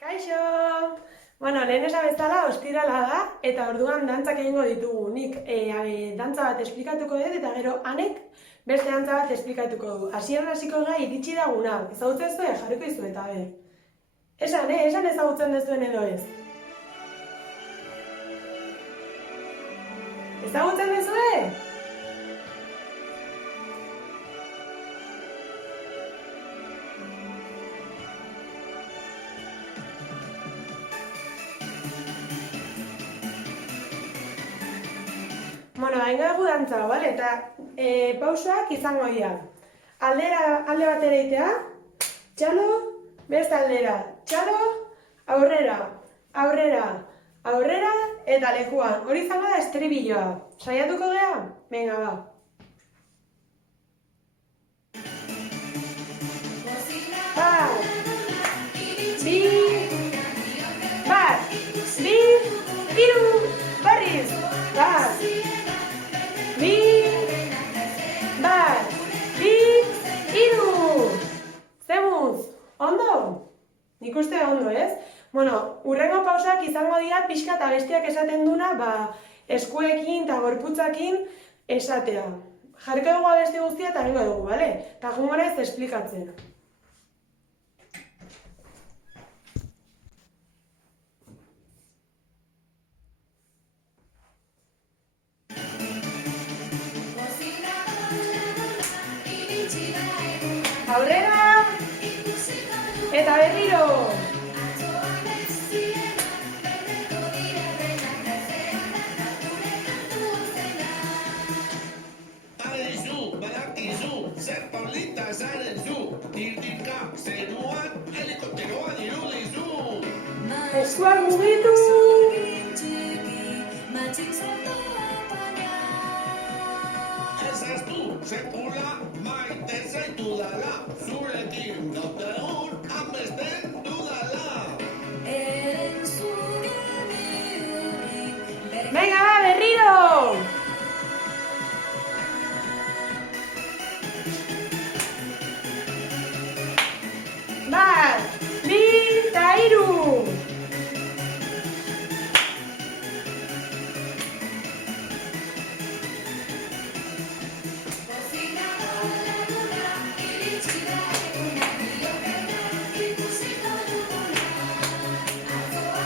Kaixo! Bueno, lehen esan bezala ostirala da, eta orduan dantzak egingo ditugu. Nik dantza bat esplikatuko dut, eta gero Anek beste dantza bat esplikatuko du. Hasieran hasiko gai iritsi daguna. Ezagutzen zuen, jarriko izu eta be. Esan ezagutzen dezuen edo ez. Ezagutzen dezue? Bueno, haingo dugu dantza, bale? Eta pausoak izango dira. Alde batera egitea, txalo, beste aldera. Txalo, aurrera, aurrera, aurrera, eta lekuan. Hori izango da estribilloa. Saiatuko gea? Venga, ba. Bat, bi, hiru, berriz. Bat, bi, bat, bi, hiru. Zemuz, ondo? Nik uste ondo, ez? Bueno, hurrengo pausak izango dira pixka eta bestiak esaten duna, eskuekin eta gorputzakin esatea. Jarriko dugu abesti guztia eta egingo dugu, bale? Eta jungo naiz esplikatzen. Aurrera, eta berriro. Badakizu, badakizu, zer Paulita zaren zu, dirdirka, zeruan, helikopteroa dirudizu. Eskuak mugitu. Ezaztu, sekula, maite zaitu dala, zurekin gaute hor, amesten dudala. Venga, va, berriro. Bat, bi, eta hiru.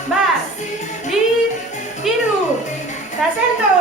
Bat, bi, hiru, eta zerto!